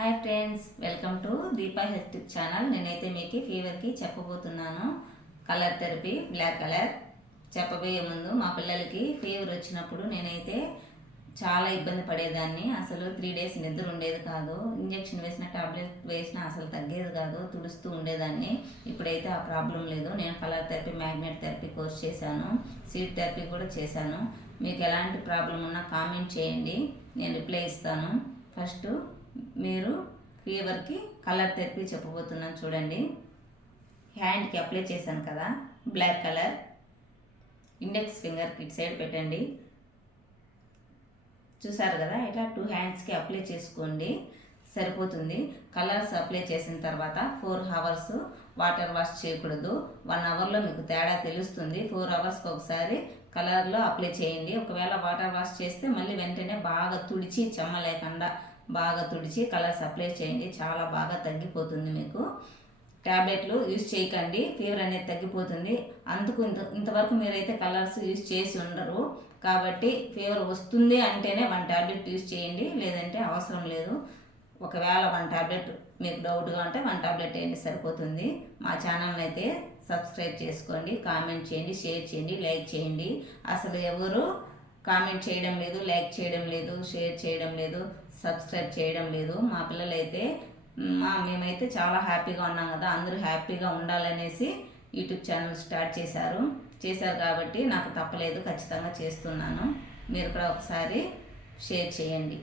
Hi friends, welcome to Deepa health channel. నేనైతే మీకు ఫీవర్కి చెప్పబోతున్నాను. Colour therapy, black colour. చెప్పబోయే ముందు, మా పిల్లలకి ఫీవర్ వచ్చినప్పుడు నేనైతే చాలా ఇబ్బంది పడేదాన్ని. అసలు 3 days నిద్ర ఉండేది కాదు. ఇంజెక్షన్ వేసిన, టాబ్లెట్ వేసినా అసలు తగ్గేది కాదు. తుడుస్తూ ఉండేదాన్ని. ఇప్పుడైతే ఆ ప్రాబ్లం లేదు. నేను colour therapy, magnet therapy course చేశాను. సీడ్ థెరపీ కూడా చేశాను. మీకు ఎలాంటి ప్రాబ్లం ఉన్నా కామెంట్ చేయండి, నేను రిప్లై ఇస్తాను. ఫస్ట్ మీరు ఫీవర్కి కలర్ థెరపీ చెప్పబోతున్నాను. చూడండి, హ్యాండ్కి అప్లై చేశాను కదా బ్లాక్ కలర్. ఇండెక్స్ ఫింగర్కి ఇటు సైడ్ పెట్టండి. చూసారు కదా, ఇట్లా 2 handsకి అప్లై చేసుకోండి, సరిపోతుంది. కలర్స్ అప్లై చేసిన తర్వాత 4 hours వాటర్ వాష్ చేయకూడదు. 1 hourలో మీకు తేడా తెలుస్తుంది. 4 hoursకి ఒకసారి కలర్లో అప్లై చేయండి. ఒకవేళ వాటర్ వాష్ చేస్తే మళ్ళీ వెంటనే బాగా తుడిచి, చెమ్మ లేకుండా బాగా తుడిచి కలర్స్ అప్లై చేయండి. చాలా బాగా తగ్గిపోతుంది. మీకు ట్యాబ్లెట్లు యూజ్ చేయకండి, ఫీవర్ అనేది తగ్గిపోతుంది. అందుకు ఇంతవరకు మీరైతే కలర్స్ యూజ్ చేసి ఉండరు కాబట్టి ఫీవర్ వస్తుంది అంటేనే 1 టాబ్లెట్ యూజ్ చేయండి, లేదంటే అవసరం లేదు. ఒకవేళ 1 టాబ్లెట్ మీకు డౌట్గా ఉంటే 1 టాబ్లెట్ వేయండి, సరిపోతుంది. మా ఛానల్ని అయితే సబ్స్క్రైబ్ చేసుకోండి, కామెంట్ చేయండి, షేర్ చేయండి, లైక్ చేయండి. అసలు ఎవరు కామెంట్ చేయడం లేదు, లైక్ చేయడం లేదు, షేర్ చేయడం లేదు, సబ్స్క్రైబ్ చేయడం లేదు. మా పిల్లలైతే మేమైతే చాలా హ్యాపీగా ఉన్నాం కదా, అందరూ హ్యాపీగా ఉండాలనేసి యూట్యూబ్ ఛానల్ స్టార్ట్ చేశారు కాబట్టి నాకు తప్పలేదు, ఖచ్చితంగా చేస్తున్నాను. మీరు కూడా ఒకసారి షేర్ చేయండి.